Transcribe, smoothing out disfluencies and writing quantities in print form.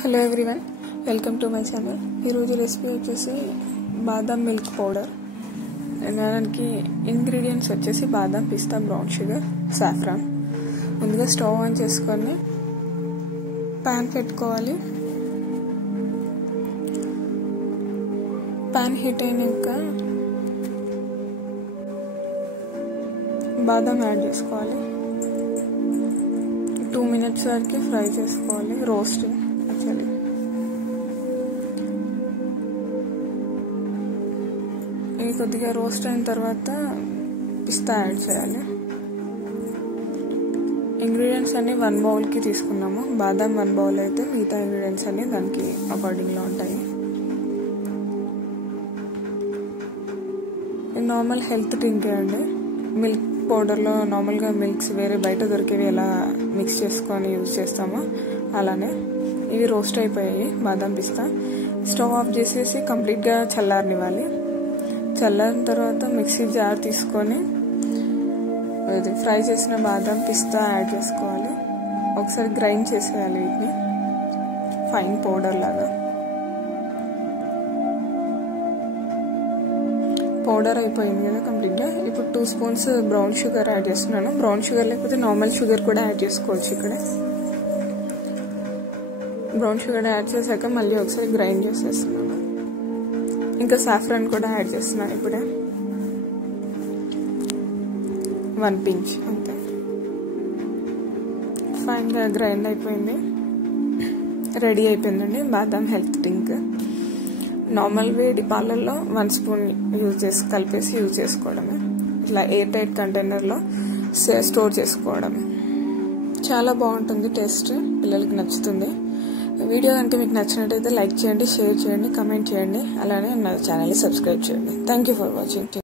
Hello everyone, welcome to my channel. ఈరోజు recipe వచ్చేసి బాదం మిల్క్ పౌడర్. దానికి ఇంగ్రీడియంట్స్ వచ్చేసి బాదం, పిస్తా, బ్రౌన్ షుగర్, సాఫ్రాన్. ముందుగా స్టవ్ ఆన్ చేసుకొని ప్యాన్ పెట్టుకోవాలి. ప్యాన్ హీట్ అయినాక బాదం యాడ్ చేసుకోవాలి. 2 minutes వరకు ఫ్రై చేసుకోవాలి. రోస్టింగ్ యాక్చువల్లీ ఇది కొద్దిగా రోస్ట్ అయిన తర్వాత పిస్తా యాడ్ చేయాలి. ఇంగ్రీడియంట్స్ అన్ని 1 బౌల్కి తీసుకున్నాము. బాదం 1 బౌల్ అయితే మిగతా ఇంగ్రీడియంట్స్ అన్ని దానికి అకార్డింగ్లో ఉంటాయి. నార్మల్ హెల్త్ డ్రింక్ అండి. మిల్క్ పౌడర్లో నార్మల్గా మిల్క్స్ వేరే బయట దొరికేవి ఎలా మిక్స్ చేసుకొని యూజ్ చేస్తామో అలానే ఇవి రోస్ట్ అయిపోయాయి బాదం, పిస్తా. స్టవ్ ఆఫ్ చేసేసి కంప్లీట్గా చల్లారనివ్వాలి. చల్లారిన తర్వాత మిక్సీ జార్ తీసుకొని ఫ్రై చేసిన బాదం, పిస్తా యాడ్ చేసుకోవాలి. ఒకసారి గ్రైండ్ చేసేయాలి వీటిని ఫైన్ పౌడర్ లాగా. పౌడర్ అయిపోయింది కదా కంప్లీట్గా. ఇప్పుడు 2 స్పూన్స్ బ్రౌన్ షుగర్ యాడ్ చేస్తున్నాను. బ్రౌన్ షుగర్ లేకపోతే నార్మల్ షుగర్ కూడా యాడ్ చేసుకోవచ్చు. ఇక్కడ బ్రౌన్ షుగర్ యాడ్ చేశాక మళ్ళీ ఒకసారి గ్రైండ్ చేసేస్తున్నాను. ఇంకా సాఫ్రాన్ కూడా యాడ్ చేస్తున్నాను. ఇప్పుడే 1 pinch అంతే. ఫైన్గా గ్రైండ్ అయిపోయింది. రెడీ అయిపోయిందండి బాదం హెల్త్ డ్రింక్. నార్మల్ వేడి పాలల్లో 1 స్పూన్ కలిపేసి యూజ్ చేసుకోవడమే. ఇట్లా ఎయిర్ టైట్ కంటైనర్లో స్టోర్ చేసుకోవడమే. చాలా బాగుంటుంది, టేస్ట్ పిల్లలకి నచ్చుతుంది. వీడియో కనుక మీకు నచ్చినట్టయితే లైక్ చేయండి, షేర్ చేయండి, కమెంట్ చేయండి. అలానే నా ఛానల్ని సబ్స్క్రైబ్ చేయండి. Thank you for watching.